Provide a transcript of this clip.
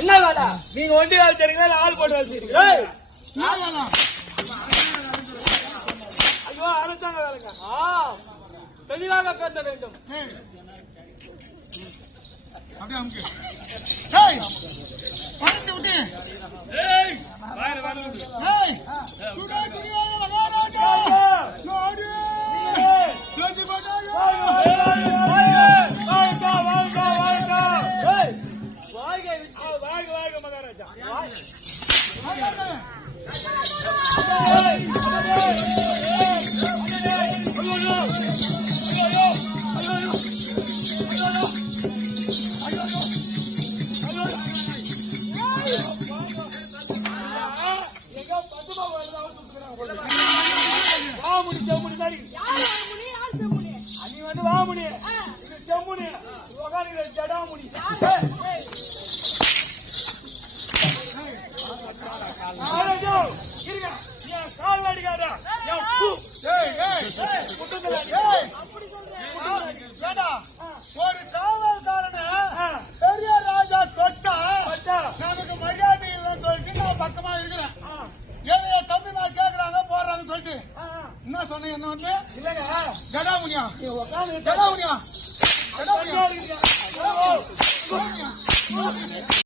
என்ன வேலை? நீங்க ஒண்டி வேலை செய்றீங்களா ஆள் போட்டு வேலை செய்றீங்களா? ஐயோ அரசாங்க வேலைங்க. தெளிவாக பேச வேண்டும். அப்படியே அமுக்கு. டேய் பறந்து விட்டு. ஏய் வாயில வந்து. ஏய் துடா துடியால வராடா. நோடி. நோடி போடாயோ. வாங்க வாங்க வாங்க. ஏய் வாங்க வாங்க மகாராஜா. ஒரு காவல்காரன பெரிய ராஜா தொட்டா நமக்கு மரியாதை இல்லைன்னு சொல்லிட்டு நான் பக்கமா இருக்கிறேன். ஏதோ தம்பி நான் கேக்குறாங்க போடுறாங்கன்னு சொல்லிட்டு என்ன சொன்னேன்? என்ன வந்து ஜடாமுனியா ஜடாமுனியா ஜடாமுனியா